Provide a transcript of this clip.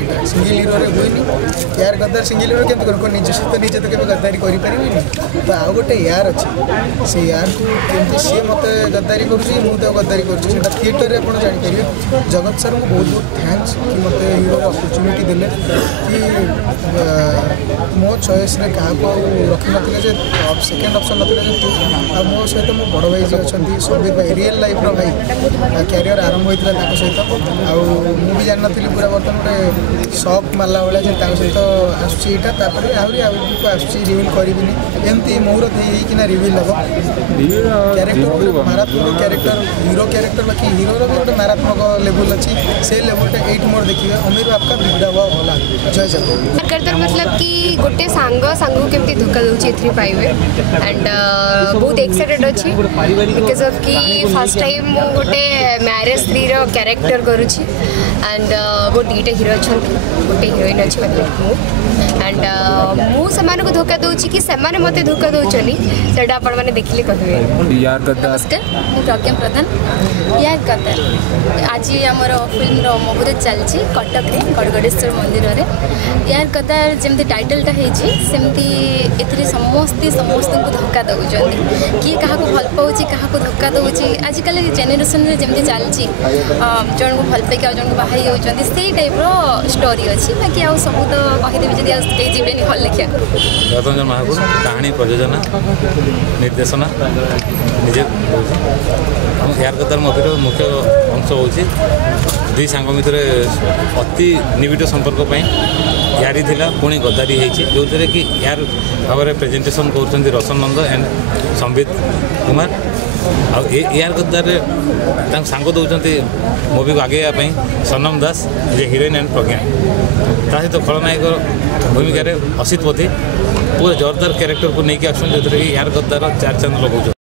यहाँ सिंगल हिरो हुए यार गद्दार सिंगल हिरो केमती निज सहित निजे तो गद्दारी करें तो आउ गोटे यार अच्छे से यार को सी मत गद्दारी कर गद्दारी कर थिएटर में आप जापर जगत सर को बहुत बहुत थैंक्स कि मत हिरो अपॉर्चुनिटी देले कि मो चॉइस रे क्या रखी ना सेकेंड ऑप्शन ना मो सहित मो बड़ भाई जी अच्छा संबित भाई रियल लाइफ भाई कैरियर आरंभ होता है सहित भी जानी नी पूरा बर्तमान गोटे सक मारला भाया सहित आसुँचापर आहरी रिविल करी एमती मुहूर्त होना रिविल हम क्यारेक्टर मारात्मक क्यारेक्टर हिरो क्यारेक्टर बाकी हिरो भी गोटे मारात्मक लेवल अच्छी से लेवलटा ये मोर देखिए अमीर आपका बिगड़ा हुआ भला जय जगह मतलब कि गोटे सांग केमती धोखा दूसरी पाइबे एंड बहुत एक्साइटेड अच्छी बिकज ऑफ कि फर्स्ट टाइम मु गोटे मैरेज स्त्री कैरेक्टर करुँची एंड वो दुईटा हिरो अच्छा गोटे हिरोइन अच्छी मतलब एंड मुझे धोखा दूसरी कि सेमाने मते धोखा दौरान से आपण मैंने देखिले कहे। नमस्कार मु प्रज्ञा प्रधान यार गद्दार आज आमर फिल्म मुहूर्त चलती कटक रे गड़गड़ेश्वर मंदिर रे यार गद्दार जमती टाइटलटा सेमती ए समस्ते समस्त को धोखा दौरान किए क्या भल पाँच क्या धोखा दूसरी आजिकल जेनेरेशन में जमी चलती जन को भल पाई जन को बाहरी होती से टाइप स्टोरी अच्छी बाकी आउ सब तो कहीदेवी जब कहीं जीवन हल लिखा रतन महापुर कहानी प्रयोजना निर्देशना निजे यार गद्दार मुभिर मुख्य अंश हूँ दुई सांग भितर अति निबिड़ संपर्क यारी थिला पुणी गद्दारी होती जो थे कि यार भाव प्रेजेंटेशन कर रोशन नंद एंड संबित कुमार यार गद्दार सांग दौरान मुवी को आगे सनम दास जे हिरोइन एंड प्रज्ञा सहित खलनायक भूमिका असित पति पूरा जोरदार कैरेक्टर को लेकिन आसन जो यार गद्दार चार चांद लगे।